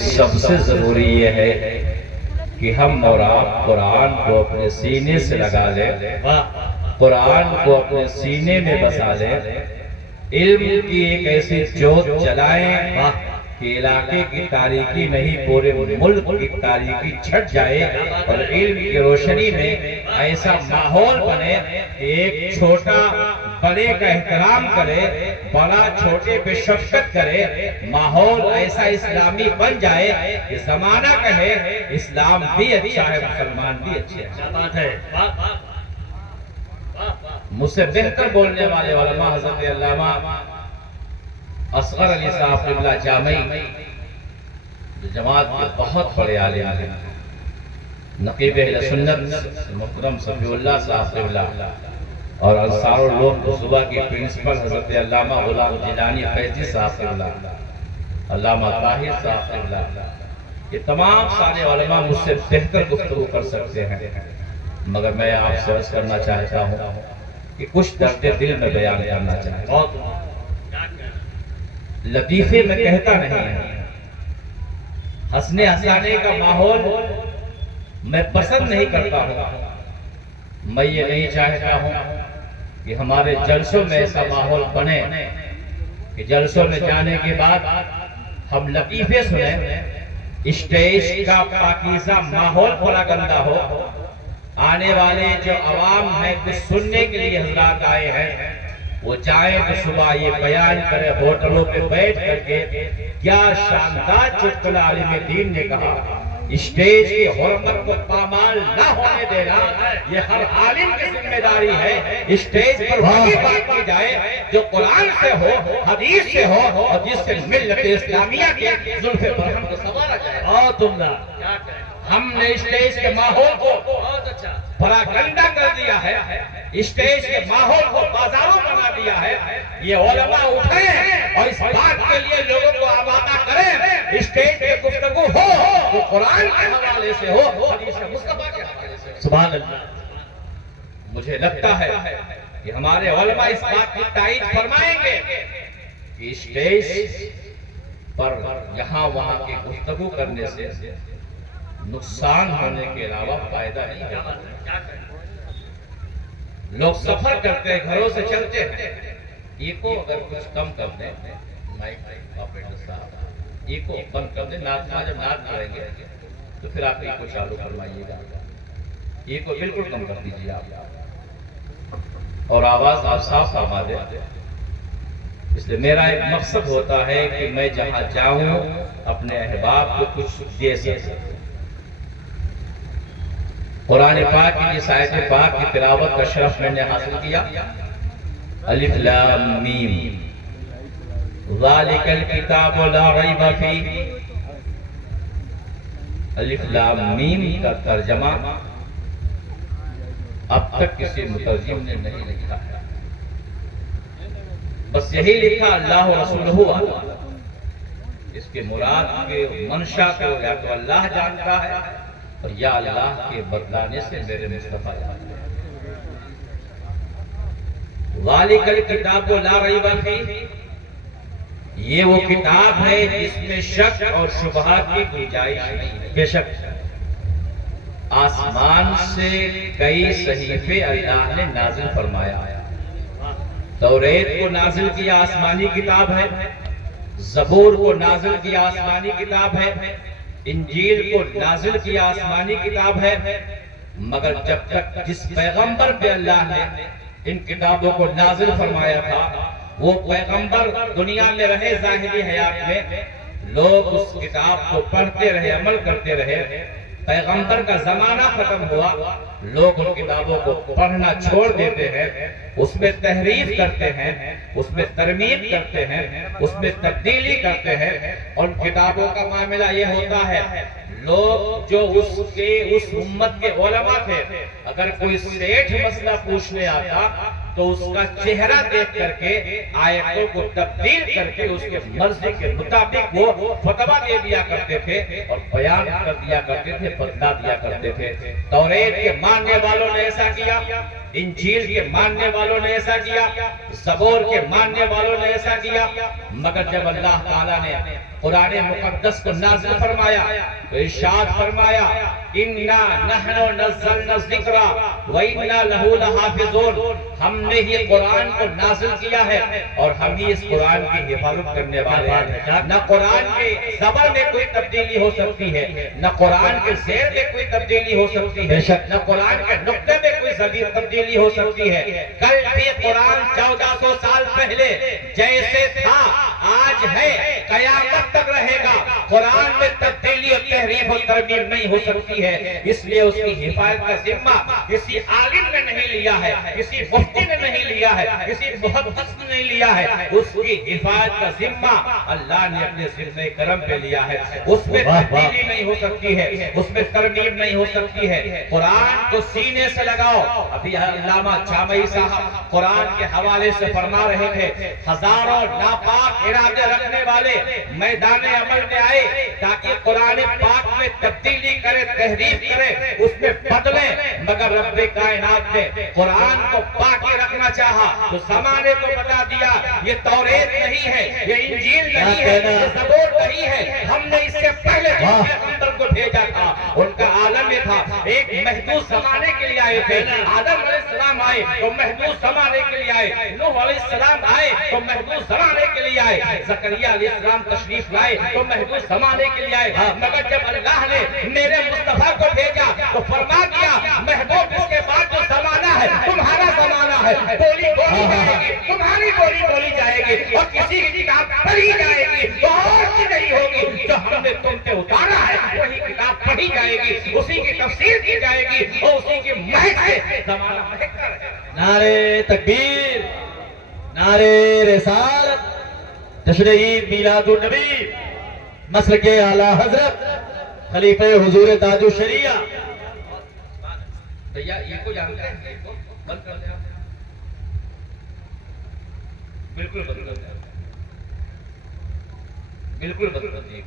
सबसे जरूरी ये है कि हम और आप कुरान को अपने सीने से लगा लें, कुरान को अपने सीने में बसा लें, इल्म की एक ऐसी जोत जलाएं कि इलाके की तारीकी नहीं पूरे मुल्क की तारीकी छट जाए और इल्म की रोशनी में ऐसा माहौल बने कि एक छोटा बड़े का एहतराम करे, बड़ा छोटे पे शफकत करे, माहौल ऐसा इस्लामी बन जाए कि जमाना कहे इस्लाम भी अच्छा है, मुसलमान भी अच्छे हैं। मुझसे बेहतर बोलने वाले उलमा हज़रत अल्लामा असगर अली साहब क़िबला जामई, जो जमात के बहुत बड़े आलिम हैं, नक़ीब अहले सुन्नत मुहतरम सफीउल्लाह साहब क़िबला और अंसारुल उलूम सुबह की प्रिंसिपल हज़रत अल्लामा गुलाम जिलानी फैज़ी साहब क़िबला, अल्लामा ताहिर साहब क़िबला, ये तमाम सारे उलमा मुझसे बेहतर गुफ्तगू कर सकते हैं, मगर मैं आपसे अर्ज़ करना चाहता हूँ कि कुछ दर्द दिल में बयान करना चाहता हूँ। लतीफे में कहता नहीं है, हंसने हंसाने का माहौल मैं पसंद नहीं करता हूँ। मैं ये नहीं चाहता हूँ कि हमारे जलसों में ऐसा माहौल बने कि जलसों में जाने के बाद हम लतीफे सुने, स्टेज का पाकीज़ा माहौल बड़ा गंदा हो, आने वाले जो अवाम है कुछ सुनने के लिए हजरात आए हैं वो चाहे तो सुबह ये बयान करे होटलों पे बैठ करके क्या शानदार चुटकुला आलिम दीन ने कहा, स्टेज की हुर्मत को पामाल न होने देना ये हर आलिम की जिम्मेदारी है। स्टेज पर वही बात की जाए जो कुरान से हो, हदीस से हो और जिससे मिल्लत इस्लामिया के जुल्फे पर हम सवारा जाए। और तुम ना हमने स्टेज के माहौल को बड़ा गंदा कर दिया है, स्टेज के माहौल को बाजारों बना दिया है। ये उलमा उठे और इस बात के लिए लोगों को आमादा करें, स्टेज पे गुफ्तगू हो तो कुरान के हवाले से हो, हदीस मुस्तफा के हवाले से। सुभान अल्लाह। मुझे लगता है कि हमारे उलमा इस बात की तारीफ फरमाएंगे कि स्टेज पर यहाँ वहाँ की गुफ्तगू करने से नुकसान होने के अलावा फायदा नहीं होता। लोग सफर करते हैं, घरों से चलते हैं, इको अगर कुछ कम कर दें, माइक ऑपरेटर साहब इको बंद कर दें, नाच जब नाच करेंगे तो फिर आप इको चालू करवाइएगा, इको बिल्कुल कम कर दीजिए आप और आवाज आप साफ फरमा दें। इसलिए मेरा एक मकसद होता है कि मैं जहां जाऊं अपने अहबाब को कुछ दे सकूं। कुरान पाक की जिस आयत पाक की तिलावत का शरफ मैंने हासिल किया, अलिफ लाम मीम ज़ालिकल किताबु ला रैब फीह, अलिफ लाम मीम का तर्जमा अब तक किसी मुतर्जिम ने नहीं लिखा है, बस यही लिखा अल्लाह रसूलुहु आलम। इसके मुराद के मंशा को या तो अल्लाह जानता है और या अल्लाह के बतलाने से मेरे मुस्तफा जानते हैं। ज़ालिकल किताबु ला रैब फीह, ये वो किताब है जिसमें शक और शुबहात की गुंजाइश नहीं है। बेशक आसमान से कई सहीफे अल्लाह ने नाजिल फरमाया, तौरेत को नाजिल किया आसमानी किताब है, ज़बूर को नाजिल किया आसमानी किताब है, इंजील को नाजिल किया आसमानी किताब है, मगर जब तक जिस पैगंबर पे अल्लाह ने इन किताबों को नाजिल फरमाया था वो पैगंबर दुनिया में रहे ज़ाहिरी हयात में, लोग उस किताब को पढ़ते रहे, अमल करते रहे। पैगंबर का जमाना खत्म हुआ, लोग उन किताबों को पढ़ना छोड़ देते हैं, उसमें तहरीफ करते हैं, उसमें तरमीम करते हैं, उसमें तब्दीली करते हैं। और किताबों का मामला ये होता है, लोग जो उस उम्मत के उलमा थे, अगर कोई सेठ मसला पूछने आता तो उसका चेहरा देख करके आयतों को तब्दील करके उसके मर्जी के मुताबिक वो फतवा दे दिया करते थे और बयान कर दिया करते थे, बतला दिया करते थे। तौरेत के मानने वालों ने ऐसा किया, इंजील के मानने वालों ने ऐसा किया, ज़बूर के मानने वालों ने ऐसा किया, मगर जब अल्लाह ताला ने कुरान मुकद्दस को नाज़िल फरमाया तो इरशाद फरमाया इन्ना नहनु नज़्ज़लना ज़िक्रा व इन्ना लहू लहाफ़िज़ून। हमने ये कुरान को नाज़िल किया है और हम ही इस कुरान की हिफाजत करने वाले हैं। न कुरान के ज़बर में कोई तब्दीली हो सकती है, न कुरान के ज़ेर में कोई तब्दीली हो सकती है, न कुरान के नुक्ते में कोई तब्दीली हो सकती है। कल भी कुरान 1400 साल पहले जैसे था आज है, कयामत तक रहेगा। कुरान में तब्दीली और तहरीफ और तरमीम नहीं हो सकती है। इसलिए उसकी हिफाजत का जिम्मा किसी आलिम ने नहीं लिया है, किसी मुफ्ती ने नहीं लिया है, किसी मुहद्दिस ने नहीं लिया है। उसकी हिफाजत का जिम्मा अल्लाह ने अपने सिर करम पे लिया है। उसमें तब्दीली नहीं हो सकती है, उसमें तरमीम नहीं हो सकती है। कुरान को सीने से लगाओ। अभी अल्लामा जामई साहब कुरान के हवाले से फरमा रहे थे, हजारों नापाक इरादे रखने वाले मैदान अमल में आए ताकि कुरान पाक में तब्दीली करे, तहरीफ करे, उसमें बदले, मगर रब्बे कायनात ने कुरान को बाकी रखना चाहा तो ज़माने को बता दिया ये तौरेत नहीं है, ये इंजील नहीं है, ये ज़बूर नहीं है। हमने इससे पहले पैगंबर को भेजा था, उनका आलम में था। एक महदूद ज़माने के लिए आए थे। आदम अलैहिस्सलाम आए तो महदूद ज़माने के लिए आए, नूह अलैहिस्सलाम आए तो महदूद ज़माने के लिए आए, ज़करिया अलैहिस्सलाम तशरीफ लाए तो महदूद ज़माने के लिए आए। मगर जब अल्लाह ने मेरे मुस्तफा को भेजा तो फरमा दिया महबूब इसके बाद जो ज़माना है तुम्हारा ज़माना है, बोली बोली जाएगी, तुम्हारी बोली बोली जाएगी और किसी की किताब पढ़ी जाएगी तो और की नहीं होगी। जो हमने तुम पे उतारा है वही किताब पढ़ी जाएगी, उसी की तफसीर की जाएगी और उसी की महक से ज़माना महकता रहेगा। नारे तकबीर, नारे रिसालत, जश्न ईद मिलादुन नबी, मसलके आला हजरत खलीफे हुजूर ताजु शरिया। भैया ये को जानते हैं, बंद कर दे, बिल्कुल बंद कर दे, बिल्कुल बंद कर दिए।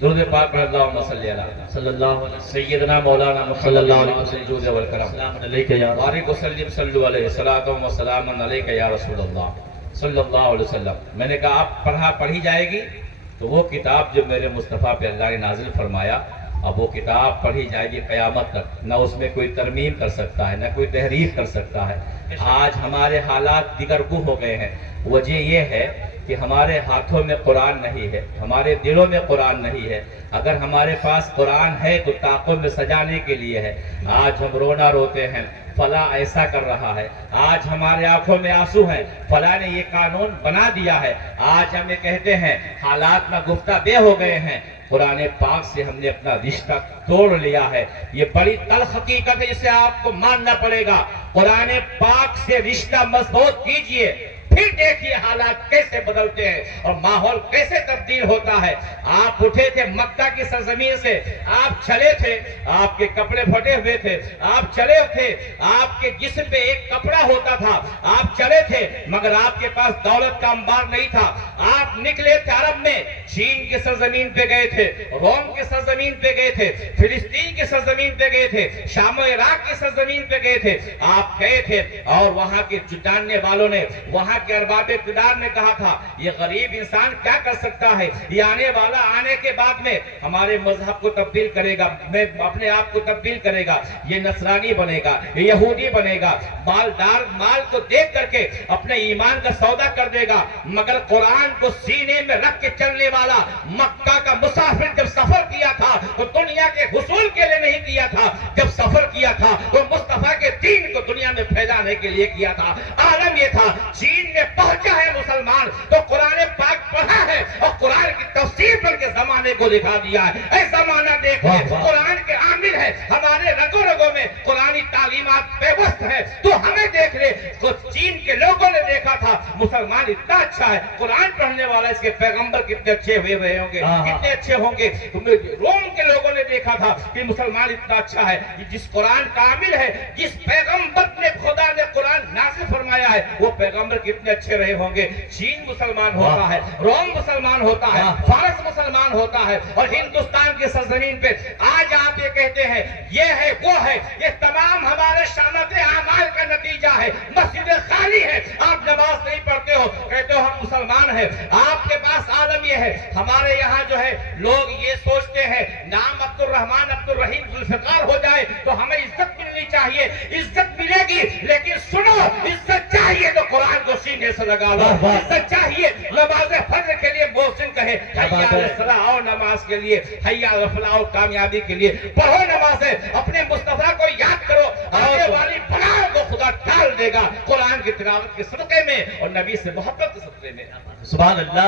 दुरूद पाक पढ़ अल्लाहुम्मा सल्ली अला सल्लल्लाहु अलैहि सय्यदना मौलाना सल्लल्लाहु अलैहि मुहम्मद वल करम अलैहि या बारिक वसल्लिम सल्लु अलैहि सलातो व सलामन अलैका या रसूलल्लाह सल्लल्लाहु अलैहि वसल्लम। मैंने कहा आप पढ़ी जाएगी तो वो किताब जो मेरे मुस्तफ़ा पे अल्लाह ने नाजिल फरमाया, अब वो किताब पढ़ी जाएगी क़यामत तक। न उसमें कोई तरमीम कर सकता है, न कोई तहरीफ कर सकता है। आज हमारे हालात दिगरगू हो गए हैं। वजह ये है कि हमारे हाथों में कुरान नहीं है, हमारे दिलों में कुरान नहीं है। अगर हमारे पास कुरान है तो ताकों में सजाने के लिए है। आज हम रोना रोते हैं, फला ऐसा कर रहा है, आज हमारे आंखों में आंसू हैं, फला ने ये कानून बना दिया है। आज हमें कहते हैं हालात में गुफ्ता बे हो गए हैं। कुरान पाक से हमने अपना रिश्ता तोड़ लिया है। ये बड़ी तल्ख हकीकत है, इसे आपको मानना पड़ेगा। कुरान पाक से रिश्ता मजबूत कीजिए, फिर देखिए हालात कैसे बदलते हैं और माहौल कैसे तब्दील होता है। आप उठे थे मक्का की सरजमीन से, आप चले थे, आपके कपड़े फटे हुए थे, आप चले थे, आपके जिस्म पे एक कपड़ा होता था, आप चले थे, मगर आपके पास दौलत का अंबार नहीं था। आप निकले थे अरब में, चीन की सरजमीन पे गए थे, रोम की सरजमीन पे गए थे, फिलिस्तीन की सरजमीन पे गए थे, शाम इराक की सरजमीन पे गए थे। आप गए थे और वहां के जानने वालों ने, वहां के अरबाब इक़्तिदार ने कहा था ये गरीब इंसान क्या कर सकता है, ये आने वाला आने के बाद में हमारे मजहब को तब्दील करेगा, मैं अपने आप को तब्दील करेगा, ये नसरानी बनेगा, ये यहूदी बनेगा, मालदार माल को देख करके अपने ईमान का सौदा कर देगा। मगर कुरान को सीने में रख के चलने वाला मक्का का मुसाफिर जब सफर किया था तो दुनिया के हुसूल के लिए नहीं किया था, जब सफर किया था तो मुस्तफा के दीन को दुनिया में फैलाने के लिए किया था। आलम ये था, चीन में पहुंचा है मुसलमान तो कुरान पाक पढ़ा है और कुरान की तफसीर करके जमाने को दिखा दिया है। ऐ जमाना देख ले, कुरान के आमिल है, हमारे रगों रगों में कुरानी तालीमात बेबस्त है। तो हमें देख ले, तो चीन के लोगों ने देखा था मुसलमान इतना अच्छा है, कुरान पढ़ने वाला, इसके पैगंबर कितने अच्छे हुए होंगे, कितने अच्छे होंगे। रोम के लोगों ने देखा था कि मुसलमान इतना अच्छा है, जिस कुरान कामिल है, जिस पैगंबर ने खुदा ने कुरान नाज़िल फरमाया है, वो पैगंबर कितने अच्छे रहे होंगे। चीन मुसलमान होता है, रोम मुसलमान होता है, फारस मुसलमान होता है और हिंदुस्तान की सरजमीन पे आज आप ये कहते हैं ये है वो है, ये तमाम हमारे हमारे शामत आमाल का नतीजा है। मस्जिद खाली है, आप नमाज नहीं पढ़ते हो, कहते हो हम मुसलमान हैं। आपके पास आलम यह है, हमारे यहाँ जो है लोग ये सोचते हैं नाम अब्दुल रहमान अब्दुल रहीम जुल्फिकार हो जाए तो हमें इज्जत मिलनी चाहिए। इज्जत मिलेगी, लेकिन सुनो, इज्जत चाहिए तो कुरान को सीने से लगा लो। इज्जत चाहिए, नमाज फज्र के लिए मोहसिन कहे हैया अल सलाह, आओ नमाज के लिए, हैया अल फलाह, कामयाबी के लिए पढ़ो नमाज़ें। अपने मुस्तफा को याद करो, आने वाली बलाओं को खुदा टाल देगा कुरान की तिलावत के सदक़े में और नबी से मोहब्बत के सदक़े में। सुभान अल्लाह।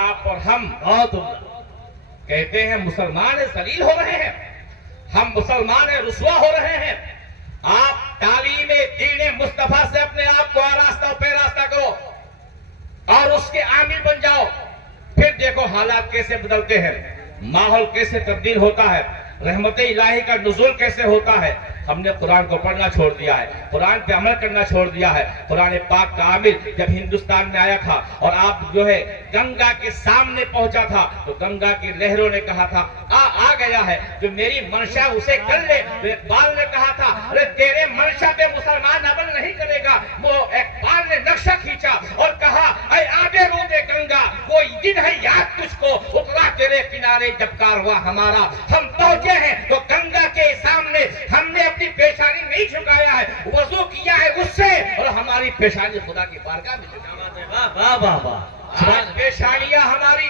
आप और हम तुम कहते हैं मुसलमान जलील हो रहे हैं, हम मुसलमान रुसवा हो रहे हैं। आप तालीम दीन मुस्तफा से अपने आप को आरास्ता पेरास्ता करो और उसके आमिल बन जाओ। फिर देखो हालात कैसे बदलते हैं, माहौल कैसे तब्दील होता है, रहमत इलाही का नुज़ूल कैसे होता है। हमने कुरान को पढ़ना छोड़ दिया है, कुरान पे अमल करना छोड़ दिया है। कुरान पाक का आमिल जब हिंदुस्तान में आया था और आप जो है गंगा के सामने पहुंचा था तो गंगा की लहरों ने कहा था आ गया है, जो मेरी मंशा उसे कर ले। तो इकबाल ने कहा था अरे तेरे मंशा पे मुसलमान अमल नहीं करेगा। वो इकबाल ने नक्शा खींचा और कहा ऐ आबे रूदे गंगा, वो दिन है याद तुझको, उतरा तेरे किनारे जब कारवां हमारा। हम पहुंचे हैं तो गंगा के सामने हमने अपनी पेशानी नहीं झुकाया है, वजू किया है उससे और हमारी पेशानी खुदा की बारगाह में झुकाई। वाह वाह वाह। पेशानियां हमारी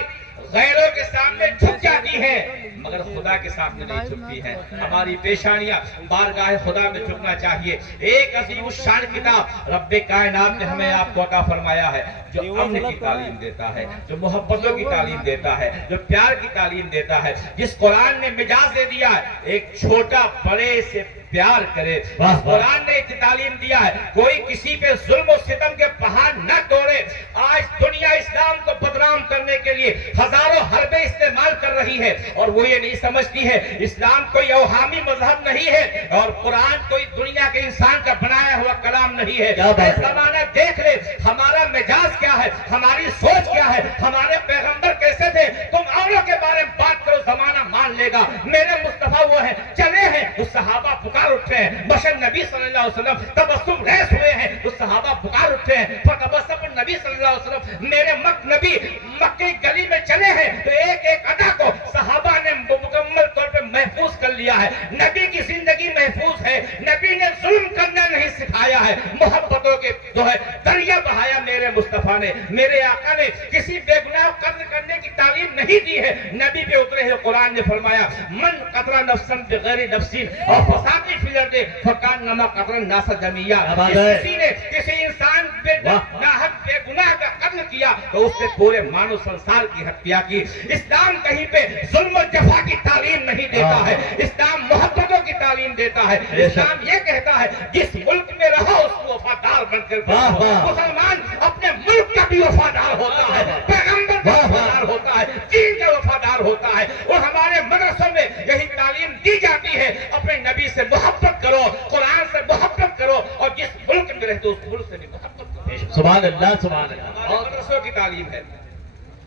गैरों के सामने झुक जाती हैं मगर खुदा के सामने नहीं झुकती हैं। हमारी पेशानियां बारगाह खुदा में झुकना चाहिए। एक अजीम शान किताब रब्बे कायनात ने हमें आपको अता फरमाया है, जो अमन की तालीम देता है, जो मोहब्बतों की तालीम देता है, जो प्यार की तालीम देता है, जिस कुरान ने मिजाज दे दिया है एक छोटा बड़े से प्यार करे। कुरान ने एक तालीम दिया है कोई किसी पे जुल्म और सितम के पहाड़ न तोड़े। आज दुनिया इस्लाम को बदनाम करने के लिए हजारों हरबे इस्तेमाल कर रही है और वो ये नहीं समझती है इस्लाम कोई अवहामी मजहब नहीं है और कुरान कोई दुनिया के इंसान का बनाया हुआ कलाम नहीं है। जमाना देख ले, हमारा मिजाज क्या है, हमारी सोच क्या है, हमारे पैगंबर कैसे थे। तुम औरों के बारे में बात करो, जमाना मान लेगा। मेरे मुस्तफा वो है, चले हैं तो सहाबा पुकार उठे हैं। बशर नबी सल्लल्लाहु अलैहि वसल्लम तबस्सुम रैस हुए हैं तो सहाबा पुकार उठे हैं। फतबस्सम नबी सल्लल्लाहु अलैहि वसल्लम, मेरे नबी मक्के गली में चले हैं तो एक एक अदा को सहाबा ने मुकम्मल तौर पे महफूज कर लिया है। नबी की जिंदगी महफूज है, नबी ने जुल्म करना नहीं सिखाया है, मोहब्बतों के जो है दरिया बहाया मेरे मुस्तफा ने, मेरे आका ने किसी बेगुनाह कत्ल करने की तालीम नहीं दी है। नबी पे उतरे हैं कुरान ने फरमाया मन कतरा नफ्सन बिगैर नफ्सिन और फसादी फिल अर्दि फकान नमा कतरा नासा जमिया। किसी ने किसी इंसान पे नाहक बेगुनाह का कत्ल किया तो उसने पूरे मानव संसार की हत्या की। इस्लाम कहीं पे जुल्म और जफा की तालीम नहीं देता है, इस्लाम मोहब्बतों की तालीम देता है। इस्लाम ये कहता है जिस मुल्क में रहो उसको वफादार बनकर रहो। मुसलमान अपने मुल्क का भी वफादार होता है, पैगंबर का वफादार होता है, दीन का वफादार होता है और हमारे मदरसों में यही तालीम दी जाती है। अपने नबी से मोहब्बत करो, कुरान से मोहब्बत करो और जिस मुल्क में रहते उस मुल्क से भी मोहब्बत करो। सुभान अल्लाह सुभान अल्लाह। हमारे मदरसों की तालीम है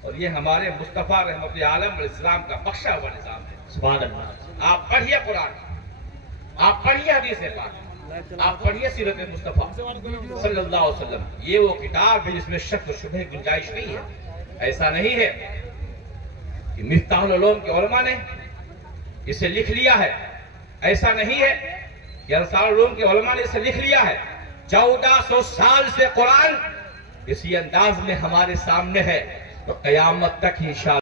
और ये हमारे मुस्तफा रहमत आलम इस्लाम का बख्शा हुआ निजाम है। सुभान अल्लाह। आप पढ़िए कुरान, आप पढ़िए हदीस पाक, आप पढ़िए सीरत मुस्तफा सल्लल्लाहु अलैहि वसल्लम। ये वो किताब है जिसमें शक व शुबह की गुंजाइश नहीं है। ऐसा नहीं है कि मिफ्ताहुल उलूम के उलमा ने इसे लिख लिया है, ऐसा नहीं है कि अंसारुल उलूम के उलमा ने इसे लिख लिया है। 1400 साल से कुरान इसी अंदाज में हमारे सामने है तो कयामत तक इंशाअल्लाह